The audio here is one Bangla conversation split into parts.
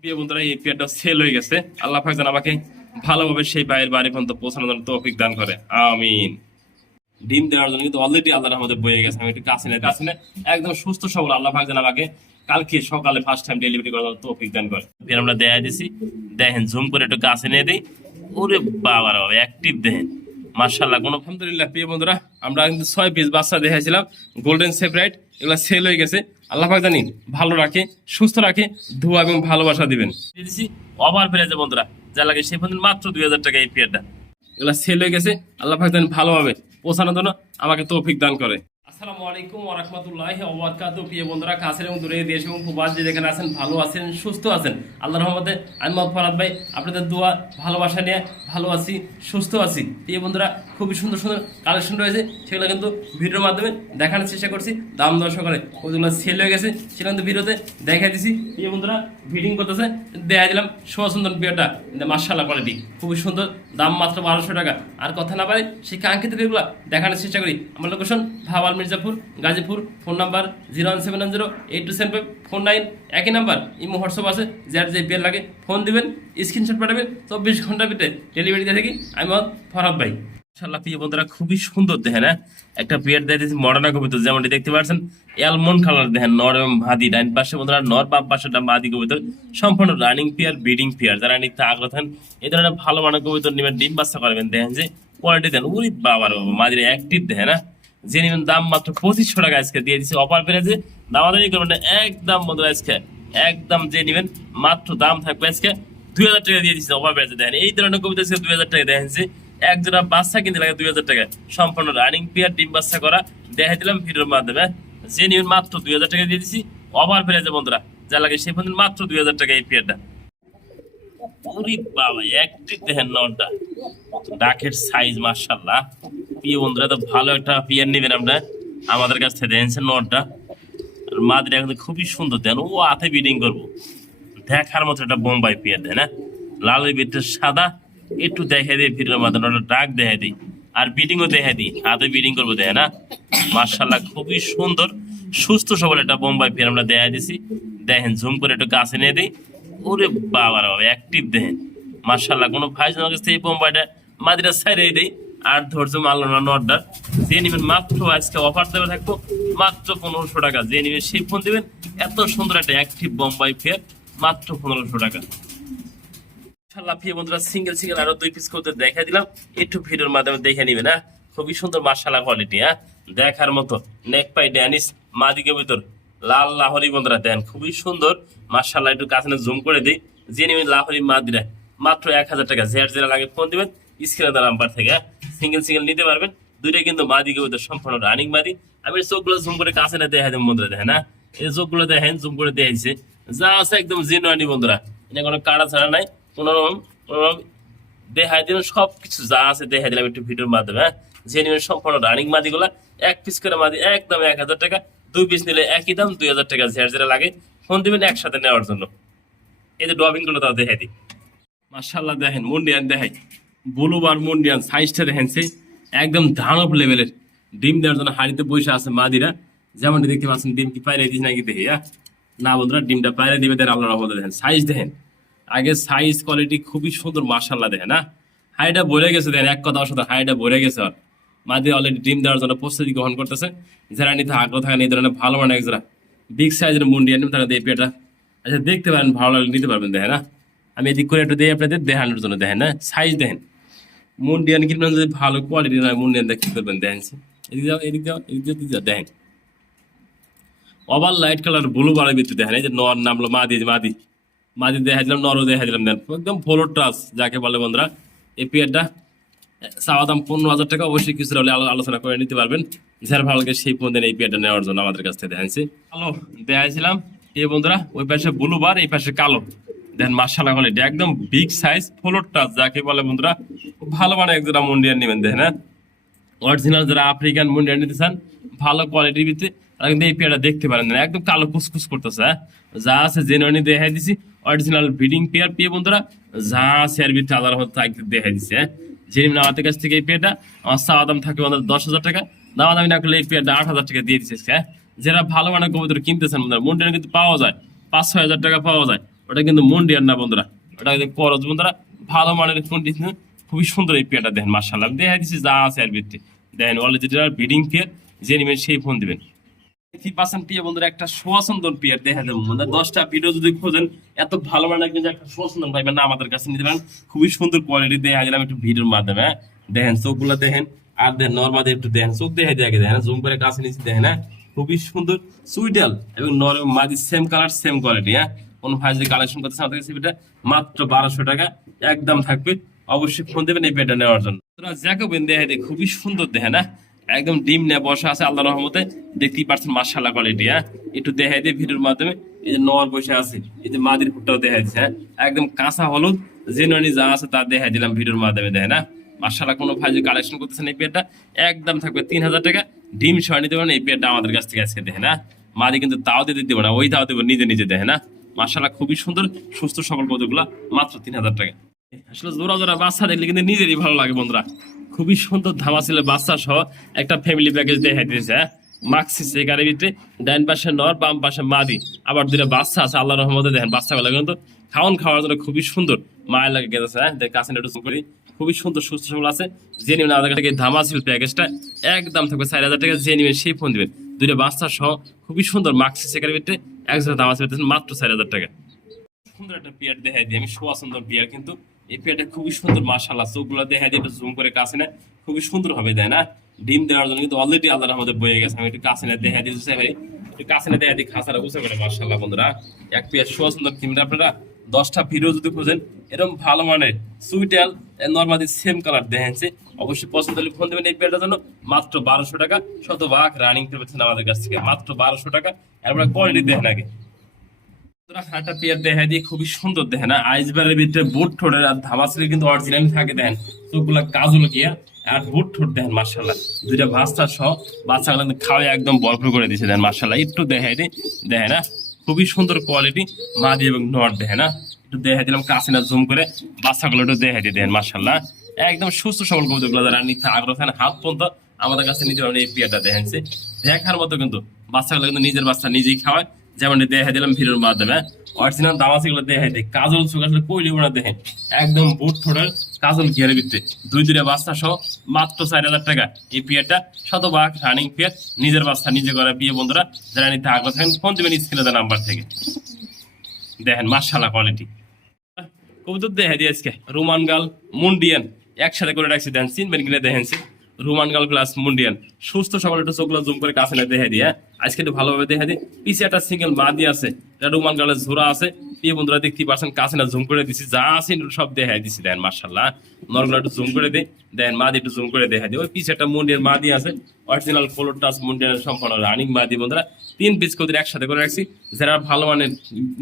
প্রিয় বন্ধুরা, এই পেয়ারটা সেল হয়ে গেছে। আল্লাহ পাক যেন আমাকে ভালোভাবে সেই ভাইয়ের বাড়ি পর্যন্ত পৌঁছানোর জন্য তৌফিক দান করে, আমিন। ডিম দেওয়ার জন্য কিন্তু অলরেডি আল্লাহর রহমতে বয়ে গেছে। আমি একটু কাছে একদম সুস্থ সবল আল্লাহ পাক যেন আমাকে কালকে সকালে ফার্স্ট টাইম ডেলিভারি করার জন্য তৌফিক দান করে। ফের আমরা দেয়া দিছি, দেখেন জুম করে একটু কাছে নিয়ে দিই। ওরে বাবা রে বাবা, অ্যাক্টিভ দেখেন মাশাআল্লাহ। কোন আলহামদুলিল্লাহ। প্রিয় বন্ধুরা, আমরা কিন্তু 6 পিস বাচ্চা দেখাইছিলাম গোল্ডেন সেপারেট, এগুলো সেল হয়ে গেছে। আল্লাহ পাক জানি ভালো রাখে, সুস্থ রাখে, দোয়া এবং ভালোবাসা দিবেন। দিয়েছি ওভার প্রাইজে বন্ধুরা, যা লাগে সেই পর্যন্ত মাত্র 2000 টাকা এই পেয়ারটা। এগুলো সেল হয়ে গেছে। আল্লাহ পাক জানি ভালোভাবে পৌঁছানোর জন্য আমাকে তৌফিক দান করে। আসসালামু আলাইকুম ওয়া রাহমাতুল্লাহি ওয়া বারাকাতুহু। প্রিয় বন্ধুরা, কাছের এবং দূরে, দেশ এবং প্রবাস যে যেখানে আছেন, ভালো আছেন, সুস্থ আছেন, আল্লাহর রহমতে আমি মোহাম্মদ ফরহাদ ভাই আপনাদের দোয়া ভালোবাসা নিয়ে ভালো আছি, সুস্থ আছি। প্রিয় বন্ধুরা, খুবই সুন্দর সুন্দর কালেকশন রয়েছে, সেগুলো কিন্তু ভিডিওর মাধ্যমে দেখানোর চেষ্টা করছি। দাম দর সকালে ওইগুলো সেল হয়ে গেছে, সেটা কিন্তু ভিডিওতে দেখাই দিছি। প্রিয় বন্ধুরা, ভিডিং করতেছে, দেখা দিলাম সোয়া সুন্দর বিয়েটা, মাশাআল্লাহ কোয়ালিটি খুবই সুন্দর, দাম মাত্র 1200 টাকা। আর কথা না পারে সেই কাঙ্ক্ষিত ভিডিওগুলো দেখানোর চেষ্টা করি। আমার location Bhawal Mirzapur, Gazipur. Phone number 01710827449, একই নাম্বার। ইমো হোয়াটসঅ্যাপ আছে, যার যে বিয়ের লাগে ফোন দিবেন, স্ক্রিনশট পাঠাবেন। 24 ঘন্টার ভিতরে ডেলিভারি দিয়ে থাকি আমি ফরহাদ ভাই। মাশাআল্লাহ প্রিয় বন্ধুরা, খুবই সুন্দর দেখেন। একটা পেয়ার দিয়ে দিয়েছি মডার্না কবুতর, যেমনটি দেখতে পাচ্ছেন অ্যালমন্ড কালার দেখেন, নর এবং মাদি। ডাইন পাশে বন্ধুরা নর, বাম পাশেটা মাদি কবুতর, সম্পূর্ণ রানিং পেয়ার, ব্রিডিং পেয়ার। যারা নিতে আগ্রহ থাকেন, এই ধরনের ভালো মানের কবুতর নেবেন, ডিম বাচ্চা করবেন। দেখেন যে কোয়ালিটি দেন, উরি বাবার বাবা, মাদির অ্যাক্টিভ দেখেন। যে নেবেন দাম মাত্র 2500 টাকা আজকে দিয়ে দিচ্ছি অফার পেরেছে। দামাদামি করবেন না, একদম বন্ধুরা আজকে একদম যে নেবেন মাত্র দাম থাকবে আজকে 2000 টাকা দিয়ে দিচ্ছি অফার পেরেছে। দেখেন এই ধরনের কবুতর আজকে 2000 টাকা দেখেন। এক জোড়া বাচ্চা কিনতে লাগে 2000 টাকা, সম্পূর্ণ রানিং পেয়ার, ডিম বাচ্চা করা, দেখাই দিলাম ভিডিওর মাধ্যমে। যে নিবেন মাত্র 2000 টাকা দিয়ে দিচ্ছি অফার পেরেছে বন্ধুরা, যা লাগে সেই পর্যন্ত মাত্র 2000 টাকা এই পেয়ারটা। ওরে বাবা, অ্যাক্টিভ দেখেন নরটা, ডাকের সাইজ মাশাআল্লাহ। প্রিয় বন্ধুরা, তো ভালো একটা পেয়ার নেবেন আপনারা আমাদের কাছ থেকে। দেখেন নরটা আর মাদিরা কিন্তু খুবই সুন্দর দেন, ও হাতে বিডিং করবো, দেখার মতো একটা বোম্বাই পেয়ার দেন। লালের ভিতরে সাদা, একটু দেখাই দিই ভিডিওর মাধ্যমে, ওটা ডাক দেখাই দিই আর বিডিংও দেখাই দিই, হাতে বিডিং করবো দেখে না। মাশাআল্লাহ খুবই সুন্দর সুস্থ সবল একটা বোম্বাই পেয়ার আমরা দেখাই দিছি। দেখেন জুম করে একটু কাছে নিয়ে দিই। ওরে বাবার বাবা, অ্যাক্টিভ দেখেন মাশাআল্লাহ। কোনো ভাই কাছ থেকে এই বোম্বাইটা মাদিরা ছাইড়ে দেই আর ধৈর্য মারল না নটটা। যে নেবেন মাত্র আজকে অফার দেবে থাকবো মাত্র 1500 টাকা। যে নেবেন সেই ফোন দিবেন। এত সুন্দর একটা অ্যাক্টিভ বোম্বাই পেয়ার মাত্র 1500 টাকা। প্রিয় বন্ধুরা, সিঙ্গেল সিঙ্গেল আরো 2 পিস করতে দেখা দিলাম, একটু ভিডিওর মাধ্যমে দেখে নিবেন। খুবই সুন্দর মাশাআল্লাহ কোয়ালিটি, দেখার মতো। নেক পাই ড্যানিশ মাদিকে ভিতর লাল লাহরি বন্ধুরা দেন, খুবই সুন্দর মাশাআল্লাহ। একটু কাছে জুম করে দিই। যে নিবেন লাহরি মাদিরা মাত্র 1000 টাকা। যেটা লাগে ফোন দিবেন স্ক্রিনে দেওয়া নাম্বার থেকে। সিঙ্গেল সিঙ্গেল নিতে পারবেন, দুইটাই কিন্তু মাদিকে ভিতর, সম্পূর্ণ রানিং মাদি। আমি চোখগুলো জুম করে কাছে না দেখা দেবেন বন্ধুরা, দেখেন এই চোখগুলো দেখেন, জুম করে দেখাইছে, যা আছে একদম জেনুয়ানি বন্ধুরা। এটা কোনো কাড়া ছাড়া নাই, কোনোরকম দেখাই দিলাম, সবকিছু যা আছে দেখাই দিলাম একটু ভিডিওর মাধ্যমে। যে নিবেন সম্পূর্ণ রানিং মাদি গুলা, 1 পিস করে মাদি একদম 1000 টাকা, 2 পিস নিলে একই দাম 2000 টাকা। যেটা লাগে ফোন দিবেন একসাথে নেওয়ার জন্য। এই যে ড্রপিং গুলো তাও দেখাই দিই। মাশাআল্লাহ দেখেন মুন্ডিয়ান দেখাই, ব্লু বার মুন্ডিয়ান সাইজটা দেখেন, সেই একদম ধানব লেভেলের। ডিম দেওয়ার জন্য হাড়িতে বসে আছে মাদিরা, যেমনটি দেখতে পাচ্ছেন। ডিম কি পায়রে দিস নাকি দেখি, না বন্ধুরা ডিমটা পায়রে দিবে, দেন আল্লাহর রহমতে। দেখেন সাইজ দেখেন, আগে সাইজ কোয়ালিটি খুবই সুন্দর মাশাআল্লাহ দেখেন। হাইটা ভরে গেছে দেখেন, এক কথা সাথে হাইটা ভরে গেছে। আর মাদি অলরেডি ডিম দেওয়ার জন্য প্রস্তুতি গ্রহণ করতেছে। যারা নিতে আগ্রহ থাকেন এই ধরনের ভালো মানে এক যারা বিগ সাইজের মুন্ডিয়ান তারা এই পেটা আচ্ছা দেখতে পারেন, ভালো লাগলে নিতে পারবেন। দেখেন আমি এদিক করে একটু দিই আপনাদের দেখানোর জন্য। দেখেন সাইজ দেখেন, মুন্ডিয়ান কিনবেন যদি ভালো কোয়ালিটি নয়, মুন্ডিয়ান দেখতে পারবেন। দেখেন এদিক যাও, এদিক যাও, এদিক যাও, দেখেন ওভার লাইট কালার ব্লু বাড়ার ভিতরে। দেখেন এই যে নর নামলো মাদি, মাদি দেখা দিলাম, নরও দেখা দিলাম। দেন একদম ফলো ট্রাস যাকে বলে বন্ধুরা। এই পেয়ারটা চাওয়া দাম 15,000 টাকা। অবশ্যই কিছু হলে আলোচনা করে নিতে পারবেন। যার ভালো লাগে সেই ফোন দেন এই পেয়ারটা নেওয়ার জন্য আমাদের কাছ থেকে। দেখাচ্ছি কালো দেখাইছিলাম এই বন্ধুরা, ওই পাশে ব্লু বার, এই পাশে কালো। দেখেন মাশাআল্লাহ কোয়ালিটি একদম বিগ সাইজ ফলো ট্রাস যাকে বলে বন্ধুরা। ভালো মানে একজোড়া মুন্ডিয়ান নেবেন। দেখেন অরিজিনাল যারা আফ্রিকান মুন্ডিয়ান নিতে চান ভালো কোয়ালিটির ভিতরে, তারা কিন্তু এই পেয়ারটা দেখতে পারেন। একদম কালো কুচকুচ করতেছে, যা আছে জেনুইন দেখাই দিছি। অরিজিনাল ব্রিডিং পেয়ার প্রিয় বন্ধুরা, যা আছে এর ভিতরে আলাদা মতো দেখাই দিচ্ছে। যে আমাদের কাছ থেকে এই পেয়ারটা আমার চাওয়া দাম থাকবে 10,000 টাকা। দামা দামি না করলে এই পেয়ারটা 8,000 টাকা দিয়ে দিচ্ছে। যারা ভালো মানের কবুতর কিনতেছেন মুন্ডিয়ান কিন্তু পাওয়া যায় 5-6 হাজার টাকা পাওয়া যায়। ওটা কিন্তু মন্ডিয়ার না বন্ধুরা, ওটা কিন্তু করজ বন্ধুরা, ভালো মানের কন্ডিশন, খুবই সুন্দর এই পেয়ারটা দেখেন মাশাআল্লাহ। আমি দেখা দিচ্ছি যা আছে এর ভিতরে দেখেন অলরেডি বিডিং পেয়ার, যে নেবেন সেই ফোন দিবেন। 50% পেয়ার বন্ধুরা, একটা সোয়াসন্দন পেয়ার দেখা দেবো বন্ধুরা। 10টা ভিডিও যদি খোঁজেন এত ভালো মানের কিন্তু একটা সোয়াসন্দন পাইবেন না, আমাদের কাছে নিতে পারেন। খুবই সুন্দর কোয়ালিটি দেখা দিলাম একটু ভিডিওর মাধ্যমে। দেখেন চোখগুলো দেখেন, আর দেখেন নর্মালি একটু দেখেন, চোখ দেখে দেখে দেখেন, জুম করে কাছে নিচ্ছি দেখেন। খুবই সুন্দর সুইডাল এবং নরম মাদি, সেম কালার সেম কোয়ালিটি। কোন ভাই যদি কালেকশন করতে চান আমাদের কাছে এটা মাত্র 1200 টাকা একদম থাকবে। অবশ্যই ফোন দেবেন এই পেয়ারটা নেওয়ার জন্য। জ্যাকোবিন দেখে দেয় খুবই সুন্দর দেখেন, একদম ডিম নিয়ে বসা আছে আল্লাহর রহমতে, দেখতেই পাচ্ছেন মাশাআল্লাহ কোয়ালিটি। একটু দেখাই দিয়ে ভিডিওর মাধ্যমে। এই যে নর বসে আছে, এই যে মাদির ফুটটাও দেখাই দিচ্ছে। একদম কাঁচা হলুদ জেনুইন যা আছে তা দেখাই দিলাম ভিডিওর মাধ্যমে দেখেন। মাশাআল্লাহ কোনো ভাই যদি কালেকশন করতেছেন এই পেয়ারটা একদম থাকবে 3000 টাকা। ডিম সহ নিতে পারেন এই পেয়ারটা আমাদের কাছ থেকে আজকে দেখেন। মাদি কিন্তু তাও দিয়ে দিতে পারে, ওই তাও দেবো নিজে নিজে দেখেন। মাশাআল্লাহ খুবই সুন্দর সুস্থ সকল কতগুলা মাত্র 3000 টাকা। আসলে জোড়া জোড়া বাচ্চা দেখলে কিন্তু নিজেরই ভালো লাগে বন্ধুরা। খুবই সুন্দর ধামা ছিল বাচ্চা সহ একটা ফ্যামিলি প্যাকেজ দেখা দিয়েছে। মাক্সি সেকারের ভিতরে ডাইন পাশে নর, বাম পাশে মাদি, আবার দুইটা বাচ্চা আছে আল্লাহর রহমতে দেখেন। বাচ্চাগুলো কিন্তু খাওয়ার জন্য খুবই সুন্দর, মায়ের লাগে গেছে। কাছে একটু করি, খুবই সুন্দর সুস্থ সবল আছে। যে নিবেন আমাদের কাছে ধামা ছিল প্যাকেজটা একদম থাকবে 4000 টাকা। যে নিবেন সেই ফোন দিবেন, দুইটা বাচ্চা সহ খুবই সুন্দর মাক্সি সেকারের ভিতরে একজোড়া ধামা ছিল মাত্র 4000 টাকা। সুন্দর একটা পেয়ার দেখাই দিই আমি, সোয়া সুন্দর পেয়ার কিন্তু এই পেয়ারটা খুবই সুন্দর মাশাআল্লাহ। চোখগুলো দেখাই দিয়ে একটু জুম করে কাছে না, খুবই সুন্দর হবে দেয় না। ডিম দেওয়ার জন্য কিন্তু অলরেডি আল্লাহর রহমতে বয়ে গেছে। আমি একটু কাছে না দেখাই দিচ্ছি ভাই, একটু কাছে না দেখাই দিই খাঁচাটা বুঝতে পারে মাশাআল্লাহ বন্ধুরা। এক পেয়ার সোয়া সুন্দর কিনবেন আপনারা। 10টা ভিডিও যদি খোঁজেন এরকম ভালো মানের সুইটেল নর্মালি সেম কালার দেখেছে, অবশ্যই পছন্দ হলে ফোন দেবেন এই পেয়ারটার জন্য। মাত্র 1200 টাকা, শতভাগ রানিং পেয়েছেন আমাদের কাছ থেকে মাত্র 1200 টাকা। এরপরে কোয়ালিটি দেখেন আগে। হাঁটা পেয়ার দেখা দিয়ে খুবই সুন্দর দেখেন। আইসবারের ভিতরে বুট ঠোঁটের আর ধামাসিলে কিন্তু অরিজিনাল থাকে দেখেন। চোখগুলা কাজল গিয়া আর বুট ঠোঁট দেখেন মাশাআল্লাহ। দুইটা বাচ্চা সহ বাচ্চাগুলো খাওয়া একদম ভরপুর করে দিয়েছে দেখেন মাশাআল্লাহ। একটু দেখাই দিই দেখেন, খুবই সুন্দর কোয়ালিটি মাদি এবং নর দেখেন। একটু দেখাই দিলাম কাছে না জুম করে, বাচ্চাগুলো একটু দেখাই দিয়ে দেখেন মাশাআল্লাহ। একদম সুস্থ সবল কবুতরগুলো যারা নিতে আগ্রহ থাকেন হাত পর্যন্ত আমাদের কাছে নিতে পারেন। এই পেয়ারটা দেখেনছে দেখার মতো, কিন্তু বাচ্চাগুলো কিন্তু নিজের বাচ্চা নিজেই খাওয়ায়, যেমন দেখা দিলাম ভিডিওর মাধ্যমে। অরিজিনাল দামাসি গুলো দেখা দিই, কাজল চোখ আসলে কইলি ওরা দেখেন একদম বুট ঠোঁটের কাজল ঘিরে ভিত্তি, দুইটা বাচ্চা সহ মাত্র 4000 টাকা এই পেয়ারটা। শতভাগ রানিং পেয়ার, নিজের বাচ্চা নিজে করা বিয়ে বন্ধুরা যারা নিতে আগ্রহ থাকেন ফোন দেবেন স্ক্রিনে দেওয়া নাম্বার থেকে। দেখেন মাশাআল্লাহ কোয়ালিটি কবুতর দেখা দিয়ে আজকে রোমান গাল মুন্ডিয়ান একসাথে করে রাখছি দেন, চিনবেন কিনে দেখেনছি। রোমান গাল প্লাস মুন্ডিয়ান সুস্থ সবল একটু চোখগুলো জুম করে কাছে না দেখা দিয়ে আজকে একটু ভালোভাবে দেখা দিই। পিছিয়ে একটা সিঙ্গেল মাদি আছে, এটা রোমান গালের ঝোড়া আছে। এই বন্ধুরা দেখতে পাচ্ছেন কাছে না জুম করে দিচ্ছি, যা আছে সব দেখা দিচ্ছি দেন মাশাআল্লাহ। নরগুলো একটু জুম করে দেয় দেন, মাদি একটু জুম করে দেখা দিই। ওই পিছিয়ে একটা মুন্ডিয়ান মাদি আছে, অরিজিনাল ফোলোর টাচ মুন্ডিয়ানের সম্পূর্ণ রানিং মাদি বন্ধুরা। 3 পিস করে একসাথে করে রাখছি। যারা ভালো মানের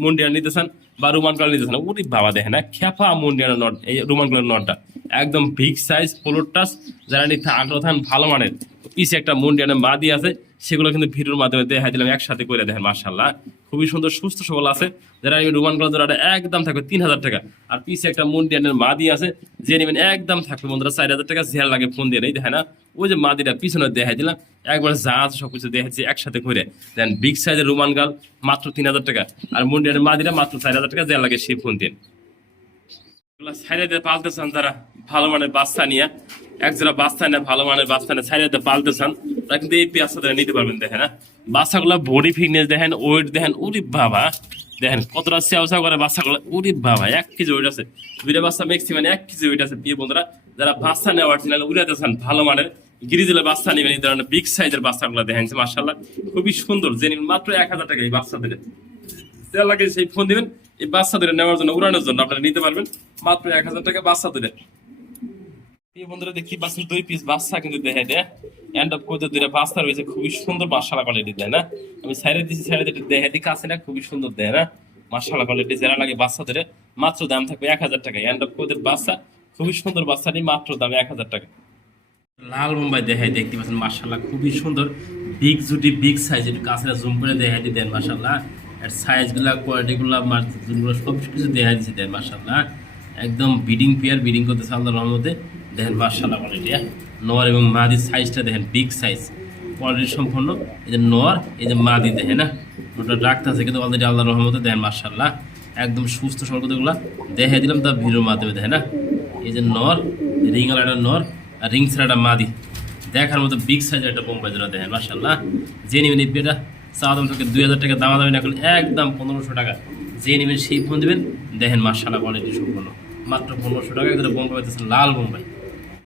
মুন্ডিয়ান নিতে চান বা রোমান কালার নিতে চান, ওরে বাবা দেখেন খেপা মুন্ডিয়ানের নট, এই রোমান কালার নটটা একদম বিগ সাইজ ফোলোর টাচ। যারা নিতে আগ্রহ থাকেন ভালো মানের, পিছে একটা মুন্ডিয়ানের মাদি আছে, সেগুলো কিন্তু ভিডিওর মাধ্যমে দেখা দিলাম একসাথে করে দেখেন মাশাআল্লাহ। খুবই সুন্দর সুস্থ সবল আছে। যারা রোমান কালার জোড়াটা একদম থাকবে 3000 টাকা। আর পিছে একটা মুন্ডিয়ানের মাদি আছে, যে নেবেন একদম থাকবে বন্ধুরা 4000 টাকা। জেল লাগে ফোন দিয়ে নেই দেখেন। ওই যে মাদিটা পিছনে দেখা দিলাম একবার যা আছে সবকিছু দেখাচ্ছি একসাথে করে দেন। বিগ সাইজের রোমান গাল মাত্র 3000 টাকা, আর মুন্ডিয়ানের মাদিটা মাত্র 4000 টাকা। জেল লাগে সেই ফোন দিন। সাইডে পালতে চান যারা ভালো মানের বাচ্চা নিয়ে, একজোড়া বাচ্চা নিয়ে ভালো মানের বাচ্চা নিয়ে সাইডে পালতে চান, তারা কিন্তু এই পেঁয়াজটা নিতে পারবেন দেখেন। বাচ্চাগুলো বডি ফিটনেস দেখেন, ওয়েট দেখেন, উরি বাবা দেখেন কতটা সেওসা করে বাচ্চাগুলো, উরি বাবা 1 কেজি ওয়েট আছে। দুইটা বাচ্চা ম্যাক্সিমাম 1 কেজি ওয়েট আছে। প্রিয় বন্ধুরা যারা বাচ্চা নেওয়া অরিজিনাল উড়াতে চান ভালো মানের গিরিজেলের বাচ্চা নেবেন, এই ধরনের বিগ সাইজের বাচ্চাগুলো দেখেন মাশাআল্লাহ খুবই সুন্দর। যে মাত্র 1000 টাকা এই বাচ্চাদের লাগে সেই ফোন দিবেন। এই বাচ্চাদের নেওয়ার জন্য উড়ানোর জন্য আপনারা নিতে পারবেন মাত্র 1000 টাকা বাচ্চাদের। এই বন্ধুরা দেখি বাচ্চা 2 পিস বাচ্চা কিন্তু দেখে দেয় এন্ড অফ কোতে দুইটা বাচ্চা রয়েছে, খুবই সুন্দর মাশাআল্লাহ কোয়ালিটি দেয় না। আমি সাইডে দিছি, সাইডে দেখে দিই কাছে না, খুবই সুন্দর দেয় না মাশাআল্লাহ কোয়ালিটি। যারা লাগে বাচ্চাদের মাত্র দাম থাকবে 1000 টাকা। এন্ড অফ কোতে বাচ্চা খুবই সুন্দর বাচ্চাটি মাত্র দাম 1000 টাকা। লাল বোম্বাই দেখাই দেখতে পাচ্ছেন মাশাআল্লাহ খুবই সুন্দর বিগ জুটি বিগ সাইজ, একটু কাছে জুম করে দেখাই দেন মাশাআল্লাহ। এর সাইজগুলা কোয়ালিটিগুলা মার্জিনগুলো সব কিছু দেখা দিচ্ছে দেন মাশাআল্লাহ। একদম বিডিং পেয়ার, বিডিং করতেছে আল্লাহর রহমতে দেখেন মাশাআল্লাহ কোয়ালিটি। নর এবং মাদির সাইজটা দেখেন বিগ সাইজ কোয়ালিটি সম্পন্ন। এই যে নর, এই যে মাদি দেখেন ওটা রাখতেছে কিন্তু অলরেডি আল্লাহর রহমতে দেখেন মাশাআল্লাহ। একদম সুস্থ সরকতগুলা দেখে দিলাম তার ভিডিওর মাধ্যমে, দেখে না এই যে নর রিংওয়ালা একটা নর আর রিং ছাড়া একটা মাদি, দেখার মতো বিগ সাইজের একটা বোম্বাই জোড়া দেখেন মাশাআল্লাহ। যে নেবেন এই পেটা চাওয়া দাম থেকে 2000 টাকা দামা দামি না করলে একদম 1500 টাকা, যে নেবেন সেই ফোন দেবেন। দেখেন মাশাআল্লাহ কোয়ালিটি সম্পূর্ণ, মাত্র 1500 টাকা বোম্বাই পাইতেছেন, লাল বোম্বাই।